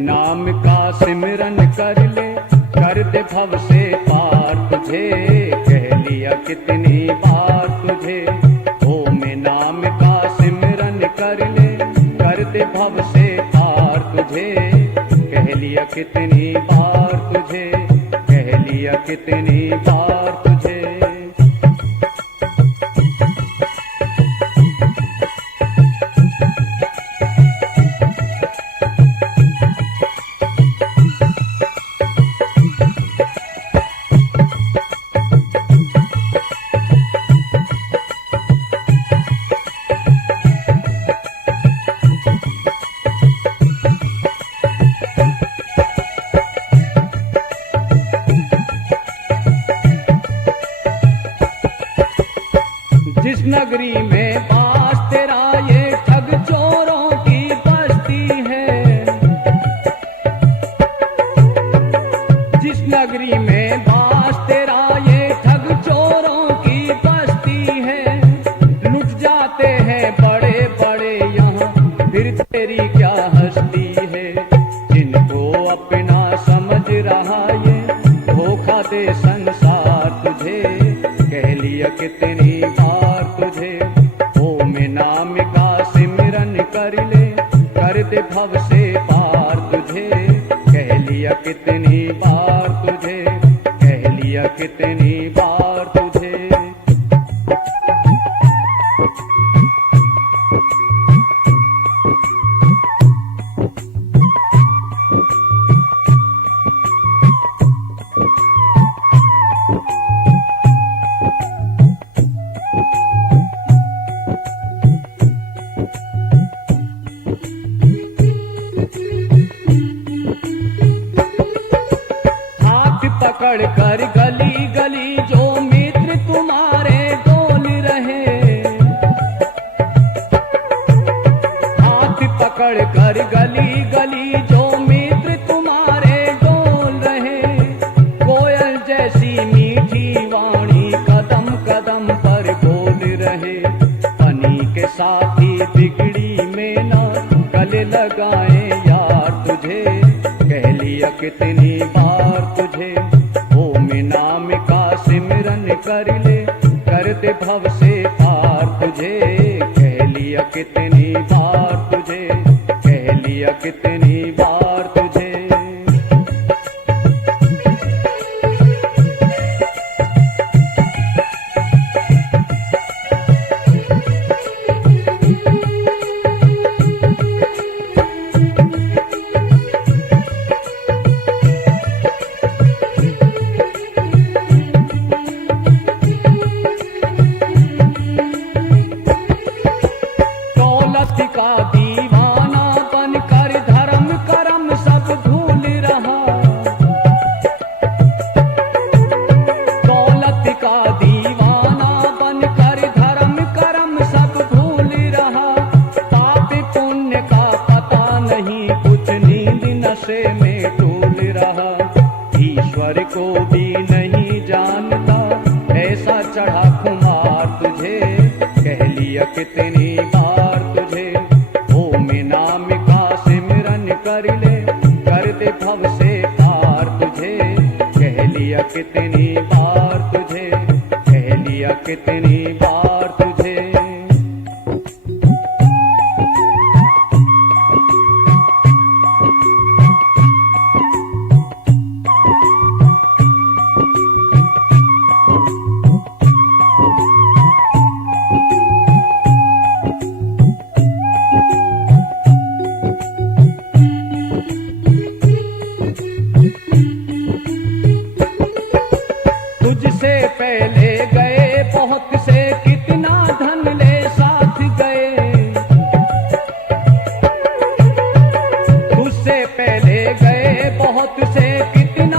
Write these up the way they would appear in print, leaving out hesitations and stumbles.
नाम का सिमरन कर ले, कर दे भव से पार तुझे, कह लिया कितनी बार तुझे। ओम नाम का सिमरन कर ले, कर दे भव से पार तुझे, कह लिया कितनी बार तुझे, कह लिया कितनी बार तुझे। जिस नगरी में बास तेरा ये ठग चोरों की बस्ती है, जिस नगरी में बास तेरा ये ठग चोरों की बस्ती है, लुट जाते हैं बड़े बड़े यहाँ, फिर तेरी क्या हस्ती है। जिनको अपना समझ रहा ये धोखा दे संसार तुझे, कह लिया कितनी बार तुझे। ओम नाम का सिमरन कर ले, कर दे भव से पार तुझे, कह लिया कितनी बार तुझे, कह लिया कितनी बार तुझे। पकड़ कर गली गली जो मित्र तुम्हारे डोल रहे, हाथ पकड़ कर गली गली जो मित्र तुम्हारे डोल रहे, कोयल जैसी मीठी वाणी कदम कदम पर बोल रहे, पनी के साथी बिगड़ी में ना गले लगाए यार तुझे, कह लिया कितनी बार तुझे। ओम नाम का सिमरन कर ले, कर दे भव से पार तुझे, कह लिया कितनी बार तुझे, कह लिया कितनी बार तुझे। का दीवाना बनकर धर्म करम सब भूल रहा, दौलत का दीवाना बनकर धर्म करम सब भूल रहा, पाप पुण्य का पता नहीं कुछ नींद नशे में डूल रहा, ईश्वर को भी नहीं जानता ऐसा चढ़ा खुमार तुझे, कह लिया कितनी बार तुझे। ओम नाम का सिमरन कर ले, कर दे भव से पार तुझे, कह लिया कितनी बार तुझे, कह लिया कितनी बार तुझे। तुझसे पहले गए बहुत से कितना धन ले साथ गए, तुझसे पहले गए बहुत से कितना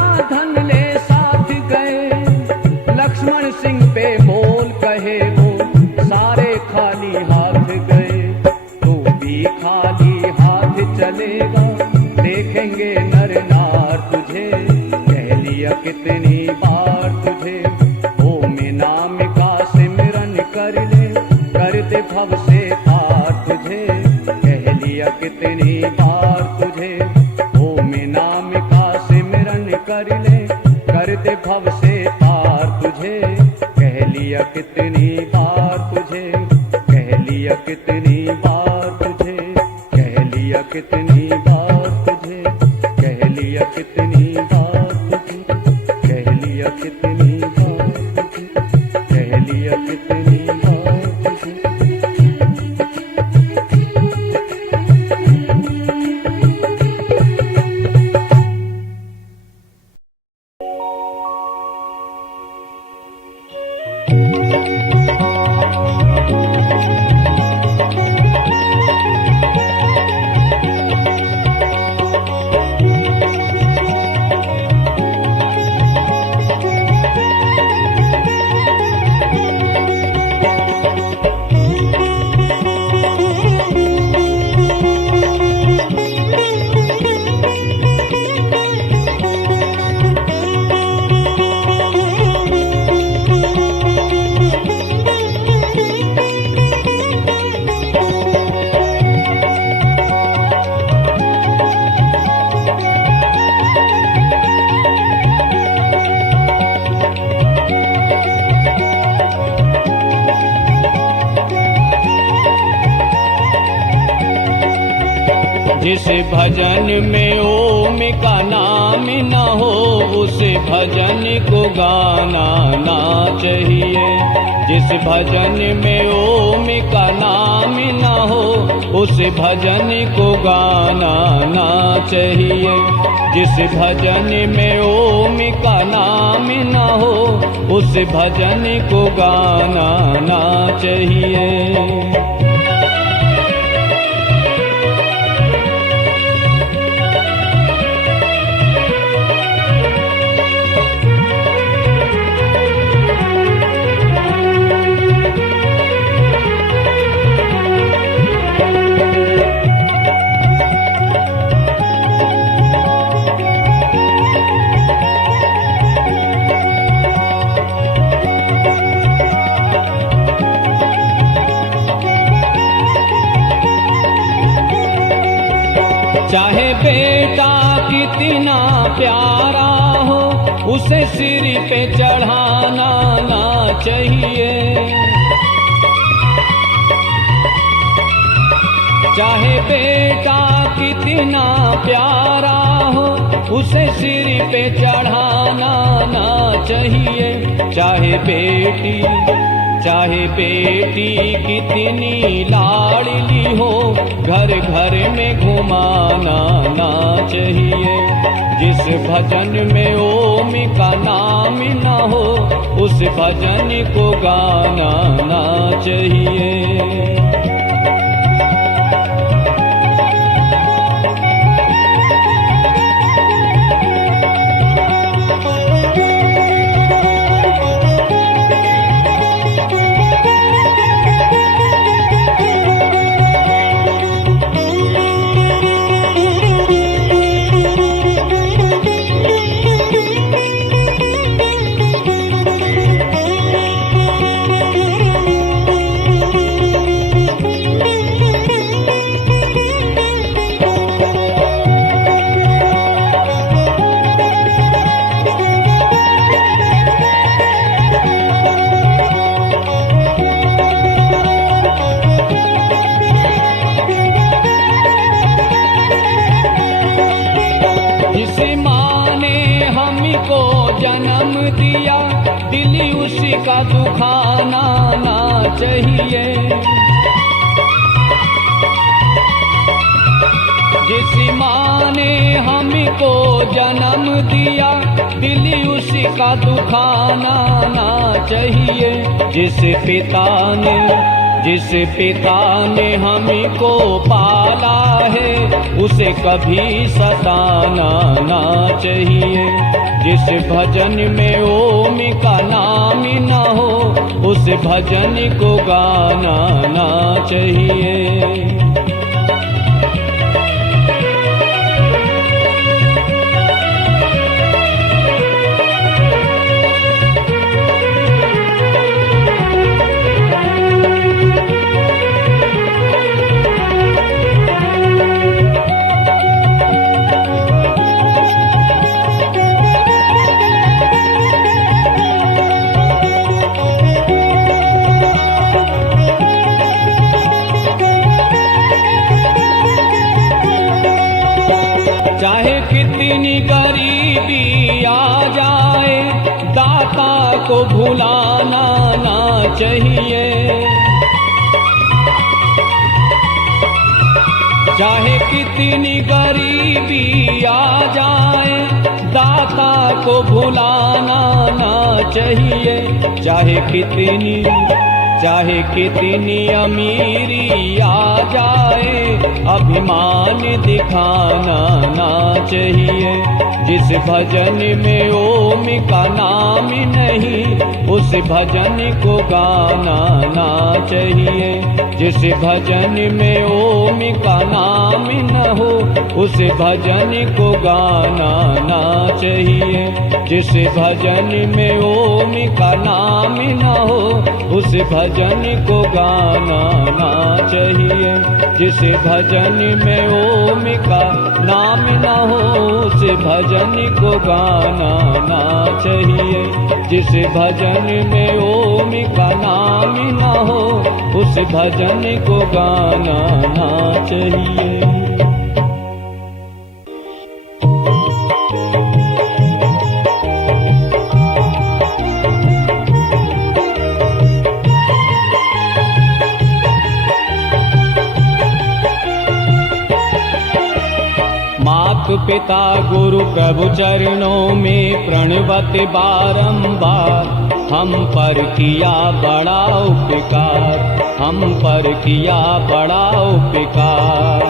चलेगा, देखेंगे नर नार तुझे, कह लिया कितनी बार तुझे। ओम नाम का सिमरन कर ले, कर दे भव से पार तुझे, कह लिया कितनी बार तुझे। ओम नाम का सिमरन कर ले, कर दे भव से पार तुझे, कह लिया कितनी बार तुझे, कह लिया कितनी बार तुझे, कह लिया कितनी बार तुझे, कह लिया कितनी बार तुझे, कह लिया कितनी बार तुझे, कह लिया कितनी बार तुझे। जिस भजन में ओम का नाम न हो, उस भजन को गाना ना चाहिए। जिस भजन में ओम का नाम न हो, उस भजन को गाना ना चाहिए। जिस भजन में ओम का नाम न हो, उस भजन को गाना ना चाहिए। चाहे बेटा कितना प्यारा हो, उसे सिर पे चढ़ाना ना चाहिए। चाहे बेटा कितना प्यारा हो, उसे सिर पे चढ़ाना ना चाहिए। चाहे बेटी कितनी लाडली हो, घर घर में घुमाना ना चाहिए। जिस भजन में ओम का नाम न हो, उस भजन को गाना ना चाहिए। जन्म दिया दिल उसी का दुखाना ना चाहिए। जिस माँ ने हमको जन्म दिया दिल उसी का दुखाना ना चाहिए। जिस पिता ने हमको पाला है उसे कभी सताना ना चाहिए। जिस भजन में ओम का नाम न हो उस भजन को गाना ना चाहिए। चाहे कितनी गरीबी आ जाए, दाता को भुलाना ना चाहिए। चाहे कितनी गरीबी आ जाए, दाता को भुलाना ना चाहिए। चाहे कितनी अमीरी आ जाए, अभिमान दिखाना ना चाहिए। जिस भजन में ओम का नाम नहीं, उस भजन को गाना ना चाहिए। जिस भजन में ओम का नाम न हो, उस भजन को गाना ना चाहिए। जिस भजन में ओम का नाम न हो, उस भजन को गाना ना चाहिए। जिस भजन में ओम का नाम न हो, उस भजन को गाना ना चाहिए। जिस भजन में ओम का नाम न हो, उस भजन को गाना ना चाहिए। पिता गुरु प्रभु चरणों में प्रणवत बारंबार, हम पर किया बड़ा उपकार, हम पर किया बड़ा उपकार।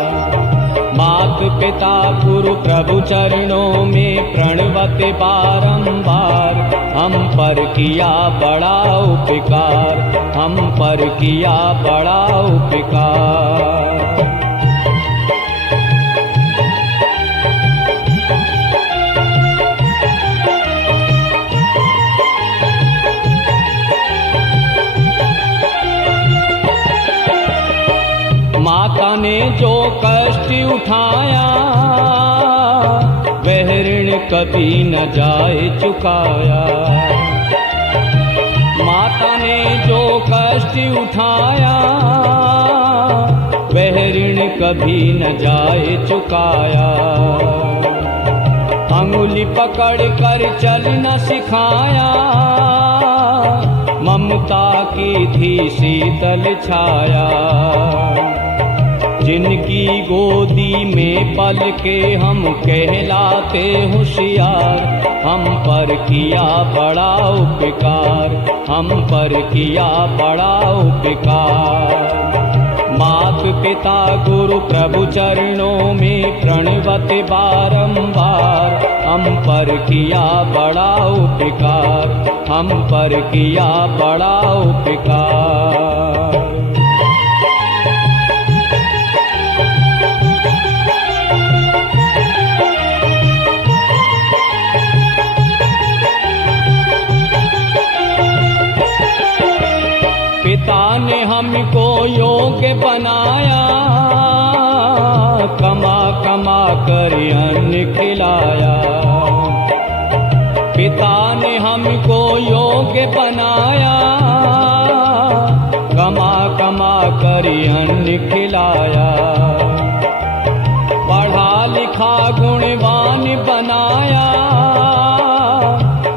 मात पिता गुरु प्रभु चरणों में प्रणवत बारंबार, हम पर किया बड़ा उपकार, हम पर किया बड़ा उपकार। माता ने जो कष्ट उठाया, वह ऋण कभी न जाए चुकाया। माता ने जो कष्ट उठाया, वह ऋण कभी न जाए चुकाया। अंगुली पकड़ कर चलना सिखाया, ममता की थी शीतल छाया। जिनकी गोदी में पल के हम कहलाते होशियार, हम पर किया बड़ा उपकार, हम पर किया बड़ा उपकार। मात पिता गुरु प्रभु चरणों में प्रणवत बारंबार, हम पर किया बड़ा उपकार, हम पर किया बड़ा उपकार। पिता ने हमको योग्य बनाया, कमा कमा कर अन्न खिलाया। पिता ने हमको योग्य बनाया, कमा कमा कर अन्न खिलाया। पढ़ा लिखा गुणवान बनाया,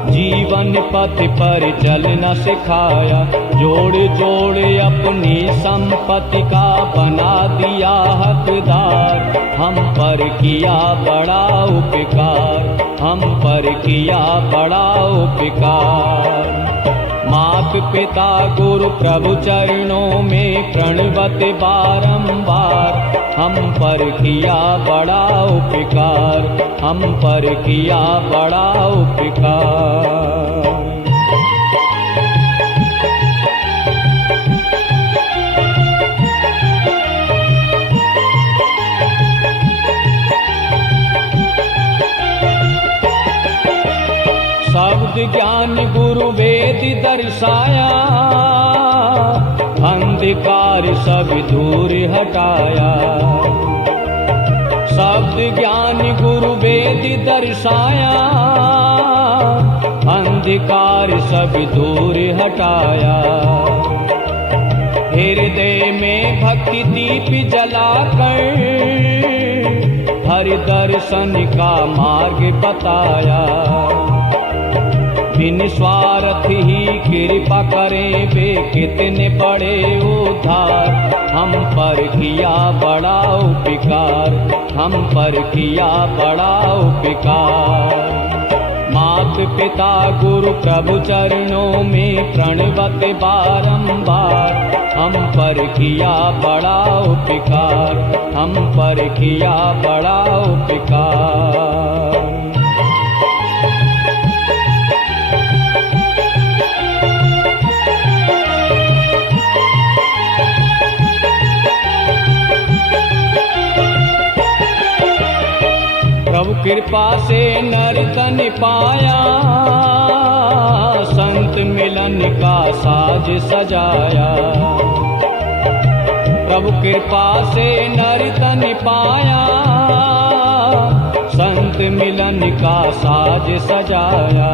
जीवन पथ पर चलना सिखाया। जोड़ जोड़ अपनी संपत्ति का बना दिया हकदार, हम पर किया बड़ा उपकार, हम पर किया बड़ा उपकार। मात पिता गुरु प्रभु चरणों में प्रणवत बारंबार, हम पर किया बड़ा उपकार, हम पर किया बड़ा उपकार। शब्द ज्ञान गुरु वेद दर्शाया, अंधकार सब दूर हटाया। शब्द ज्ञान गुरु वेद दर्शाया, अंधकार सब दूर हटाया। हृदय में भक्ति दीप जलाकर हरि दर्शन का मार्ग बताया। बिन स्वार्थ ही कृपा करें वे कितने बड़े उद्धार, हम पर किया बड़ा उपकार, हम पर किया बड़ा उपकार। मात पिता गुरु प्रभु चरणों में प्रणवत बारंबार, हम पर किया बड़ा उपकार, हम पर किया बड़ा उपकार। प्रभु कृपा से नर तन पाया, संत मिलन का साज सजाया। प्रभु कृपा से नर तन पाया, संत मिलन का साज सजाया।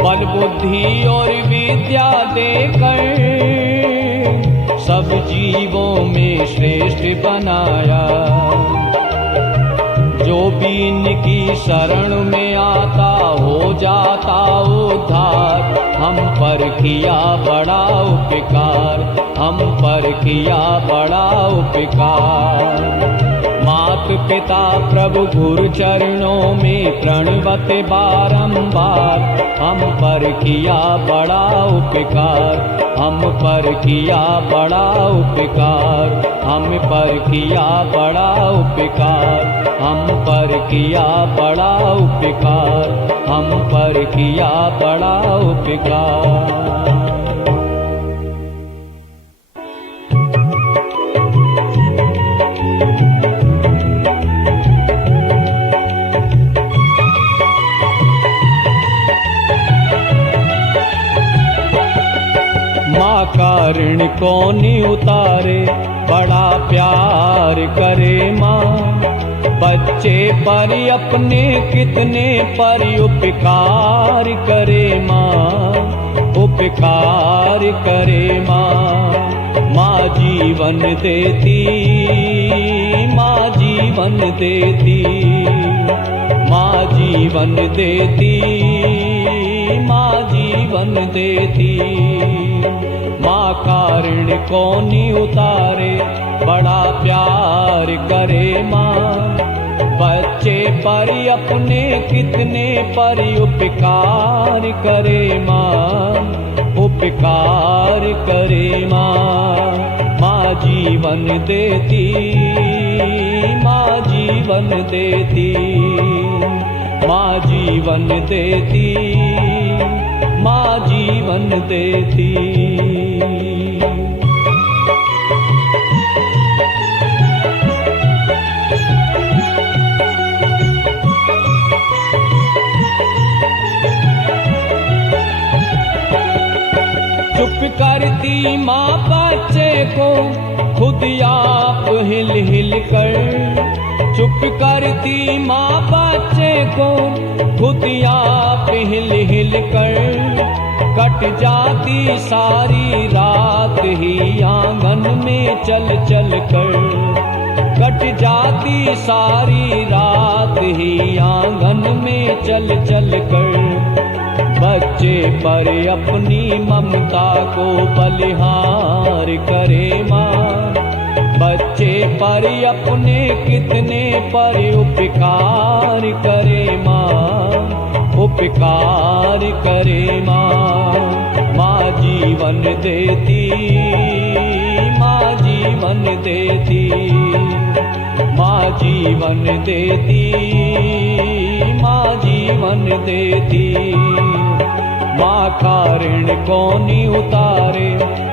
बल बुद्धि और विद्या देकर सब जीवों में श्रेष्ठ बनाया। जो भी इनकी शरण में आता हो जाता उद्धार, हम पर किया बड़ा उपकार, हम पर किया बड़ा उपकार। मात पिता प्रभु गुरु चरणों में प्रणवत बारंबार, हम पर किया बड़ा उपकार, हम पर किया बड़ा उपकार, हम पर किया बड़ा उपकार, हम पर किया बड़ा उपकार, हम पर किया बड़ा उपकार। माँ का ऋण कौन उतारे, बड़ा प्यार करे माँ। बच्चे पर अपने कितने पर उपकार करे माँ, उपकार करे माँ। माँ जीवन देती, माँ जीवन देती, माँ जीवन देती, माँ जीवन देती। माँ का ऋण कौन उतारे, बड़ा प्यार करे माँ। बच्चे पर अपने कितने पर उपकार करे माँ, उपकार करे माँ। माँ जीवन देती, माँ जीवन देती, माँ जीवन देती, माँ जीवन देती। चुप करती माँ बच्चे को खुद आप हिल हिल कर, चुप करती माँ बच्चे को खुद आप हिल हिल कर। कट जाती सारी रात ही आंगन में चल चल कर, कट जाती सारी रात ही आंगन में चल चल कर। बच्चे पर अपनी ममता को बलिहार करे माँ, बच्चे पर अपने कितने पर उपकार करे माँ, उपकार करे माँ। माँ जीवन देती, माँ जीवन देती, माँ जीवन देती, माँ जीवन देती। माँ का ऋण कौन उतारे,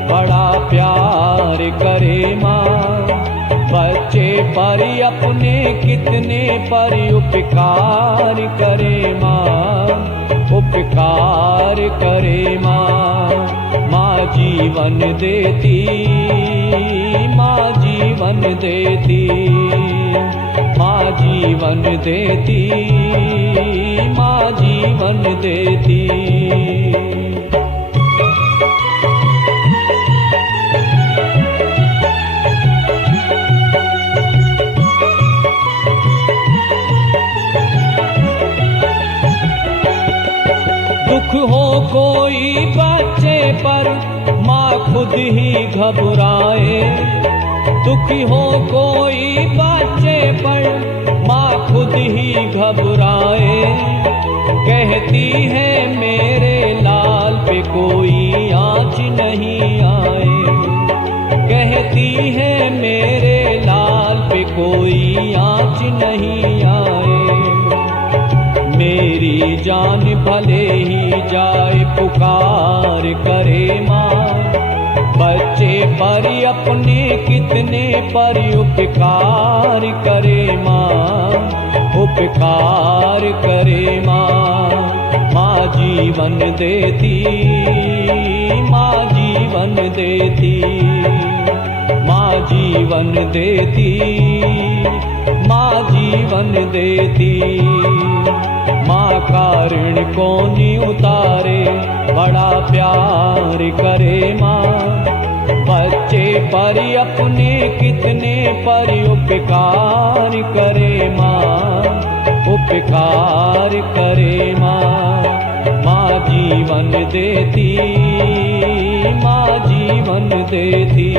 बड़ा प्यार करे माँ। बच्चे पर अपने कितने पर उपकार करे माँ, उपकार करे माँ। माँ जीवन देती, माँ जीवन देती, माँ जीवन देती, माँ जीवन देती। खुद ही घबराए। दुखी हो कोई बच्चे पर माँ खुद ही घबराए। कहती है मेरे लाल पे कोई आँच नहीं आए। कहती है मेरे लाल पे कोई आँच नहीं आए। मेरी जान भले ही जाए पुकार करे माँ। बच्चे पर अपने कितने पर उपकार करे माँ। उपकार करे माँ। माँ जीवन देती, माँ जीवन देती, माँ जीवन देती, माँ जीवन देती। माँ का ऋण कौन उतारे, बड़ा प्यार करे माँ। बच्चे पर अपने कितने पर उपकार करे माँ। उपकार करे माँ। माँ जीवन देती, माँ जीवन देती,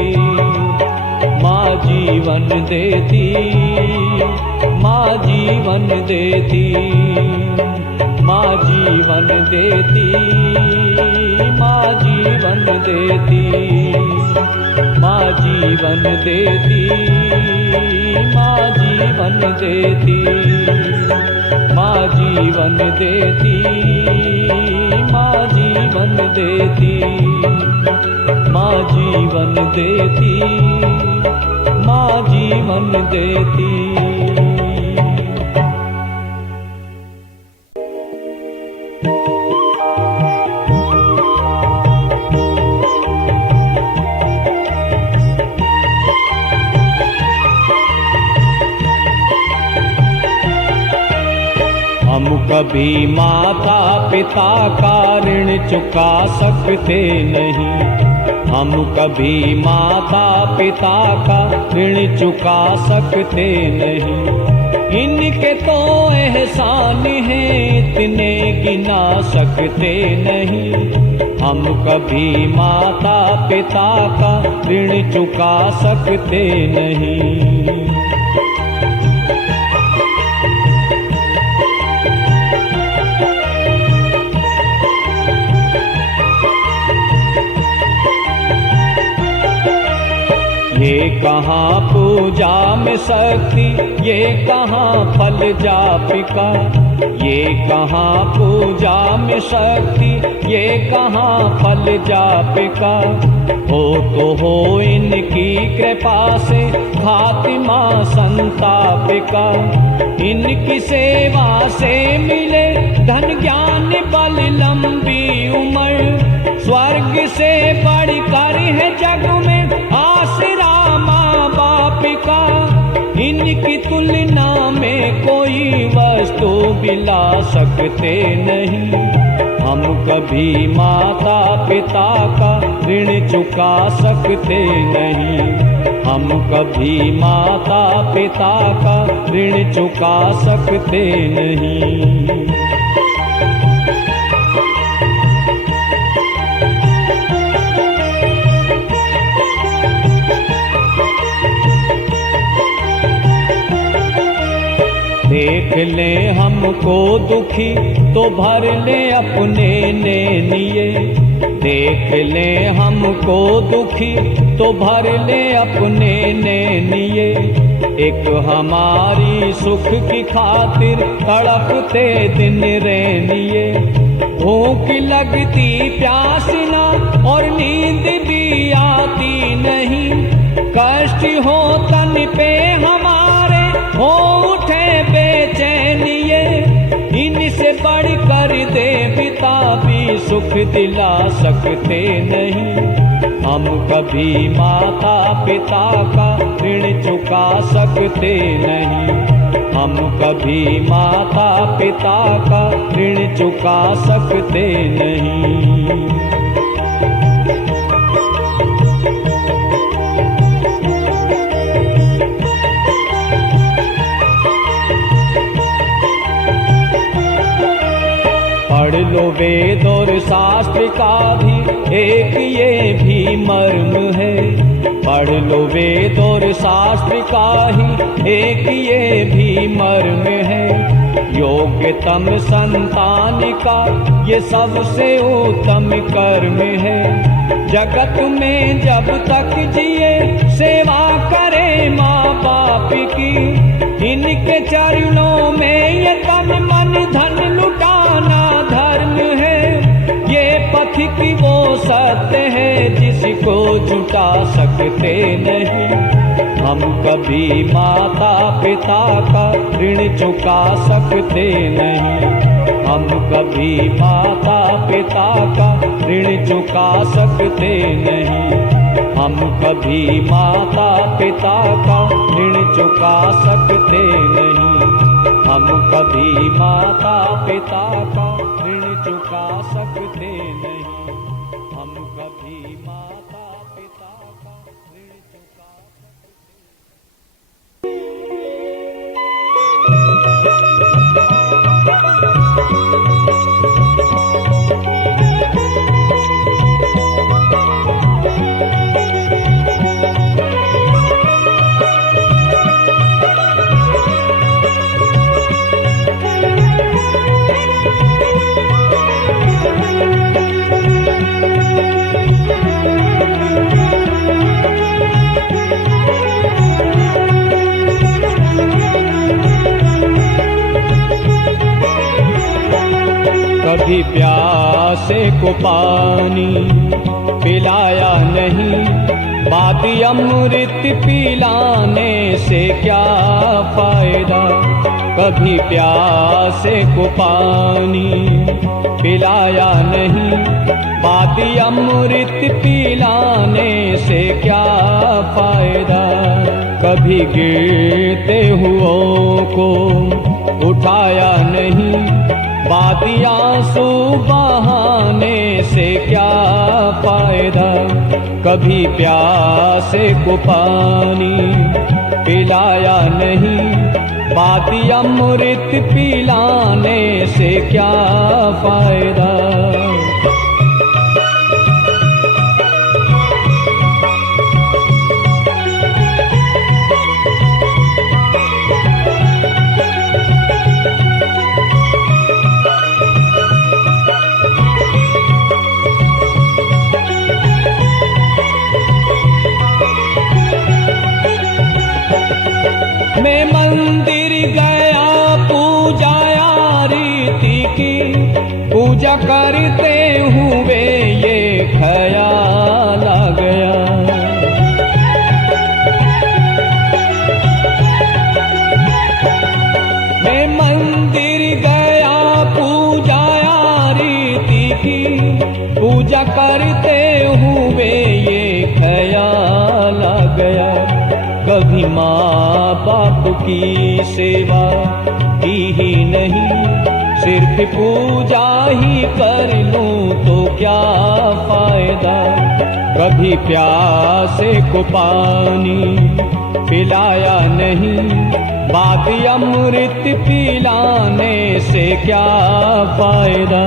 माँ जीवन देती, माँ जीवन देती, माँ जीवन देती, माँ जीवन देती, माँ जीवन देती, माँ जीवन देती, माँ जीवन देती, माँ जीवन देती, माँ जीवन देती, माँ जीवन देती। हम कभी माता पिता का ऋण चुका सकते नहीं। हम कभी माता पिता का ऋण चुका सकते नहीं। इनके तो एहसान हैं इतने गिना सकते नहीं। हम कभी माता पिता का ऋण चुका सकते नहीं। ये कहाँ पूजा में शक्ति, ये कहाँ फल जापिका। ये कहाँ पूजा में शक्ति, ये कहाँ फल जापिका। हो तो हो इनकी कृपा से खातिमा संतापिका। इनकी सेवा से मिले धन ज्ञान बल लंबी उम्र। स्वर्ग से बढ़कर है जग में आसरा माँ बाप का। इनकी तुलना में कोई वस्तु बिला सकते नहीं। हम कभी माता पिता का ऋण चुका सकते नहीं। हम कभी माता पिता का ऋण चुका सकते नहीं। देख ले हमको दुखी तो भर ले अपने नेनिए। देख ले हमको दुखी तो भर ले अपने नेनिए। एक हमारी सुख की खातिर तड़पते दिन रैनिए। भूख लगती प्यास ना और नींद भी आती नहीं। कष्ट हो तन पे हमारे हो उठे बेचैनिए। इनसे बढ़कर देवता भी सुख दिला सकते नहीं। हम कभी माता पिता का ऋण चुका सकते नहीं। हम कभी माता पिता का ऋण चुका सकते नहीं। पढ़ लो वेद और शास्त्र का भी एक ये भी मर्म है। पढ़ लो वेद और शास्त्र का ही एक ये भी मर्म है। योग्यतम संतान का ये सबसे उत्तम कर्म है। जगत में जब तक जिए सेवा करे माँ बाप की, इनके चरणों में ये तन मन धन लुटाना धर्म है। ये पथिक वो सत्य है जिसको जुटा सकते नहीं। हम कभी माता पिता का ऋण चुका सकते नहीं। हम कभी माता पिता का ऋण चुका सकते नहीं। हम कभी माता पिता का ऋण चुका सकते नहीं। हम कभी माता पिता का ऋण चुका सकते नहीं। हम कभी माता पिता का ऋण चुका कभी प्यासे को पानी पिलाया नहीं, बात अमृत पिलाने से क्या फायदा। कभी प्यासे को पानी पिलाया नहीं, बात अमृत पिलाने से क्या फायदा। कभी गिरते हुओं को उठाया नहीं, बात आंसू बहाने से क्या फायदा। कभी प्यासे को पानी पिलाया नहीं, बात अमृत पिलाने से क्या फायदा। मैं मंदिर गया पूजाया रीति की, पूजा करते हुए ये ख्याल आ गया। मैं मंदिर गया पूजाया रीति की, पूजा करते हुए ये ख्याल आ गया। कभी माँ बाप की सेवा की ही नहीं, सिर्फ पूजा ही कर लूं तो क्या फायदा। कभी प्यासे को पानी पिलाया नहीं, बात अमृत पिलाने से क्या फायदा।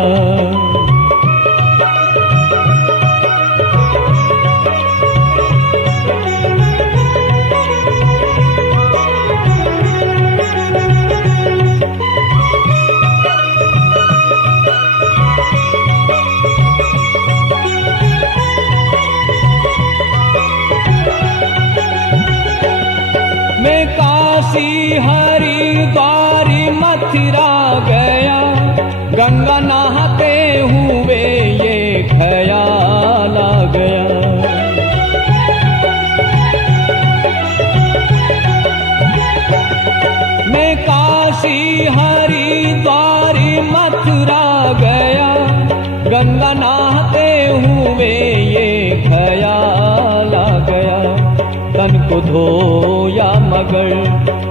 मैं काशी हरिद्वार मथुरा गया, गंगा नहाते हुए ये ख्याल आ गया। मैं काशी हरिद्वार मथुरा गया, गंगा नहाते हुए ये ख्याल आ गया। तन को धोया मगर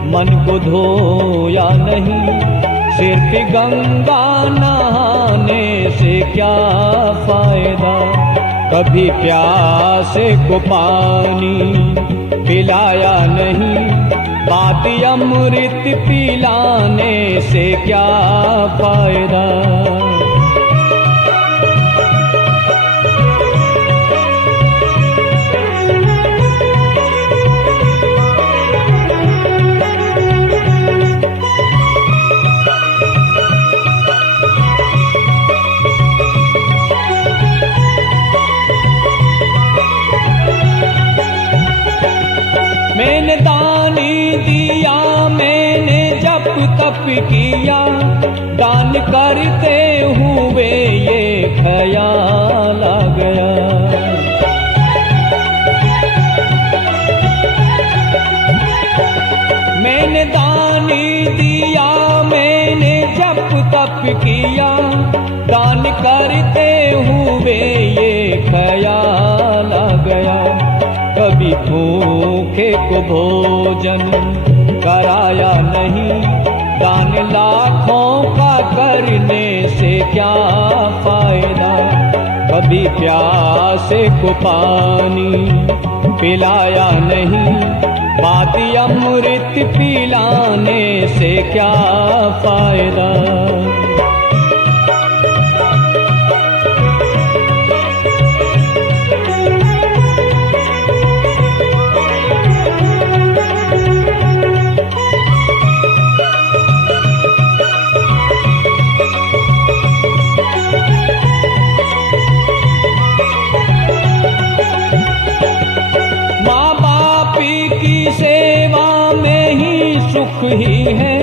मन को धोया नहीं, सिर्फ गंगा नहाने से क्या फायदा। कभी प्यासे को पानी पिलाया नहीं, बात अमृत पिलाने से क्या फायदा। तप किया, दान करते हुए ये ख्याल आ गया। मैंने दानी दिया, मैंने जप तप किया, दान करते हुए ये ख्याल आ गया। कभी भूखे को भोजन कराया नहीं, दान लाखों का करने से क्या फायदा। कभी प्यासे को पानी पिलाया नहीं, बाती अमृत पिलाने से क्या फायदा। सुख ही है,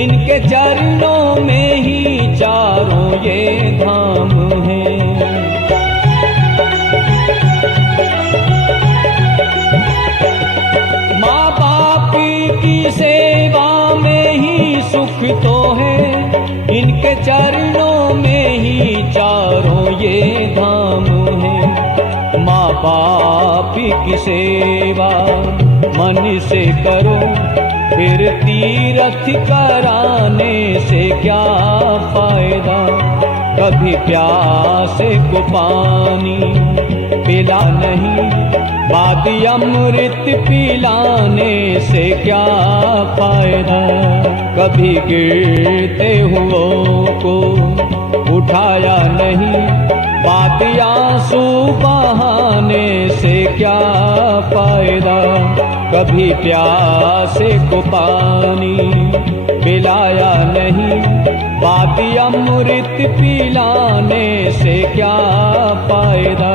इनके चरणों में ही चारों ये धाम है। माँ बाप की सेवा में ही सुख तो है, इनके चरणों में ही चारों ये धाम है। माँ बाप की सेवा मन से करो, फिर तीर्थ कराने से क्या फायदा। कभी प्यासे को पानी पिला नहीं, बाती अमृत पिलाने से क्या फायदा। कभी गिरते हुओं को उठाया नहीं, बाती आंसू बहाने से क्या फायदा। कभी प्यासे को पानी पिलाया नहीं, बाती अमृत पिलाने से क्या फायदा।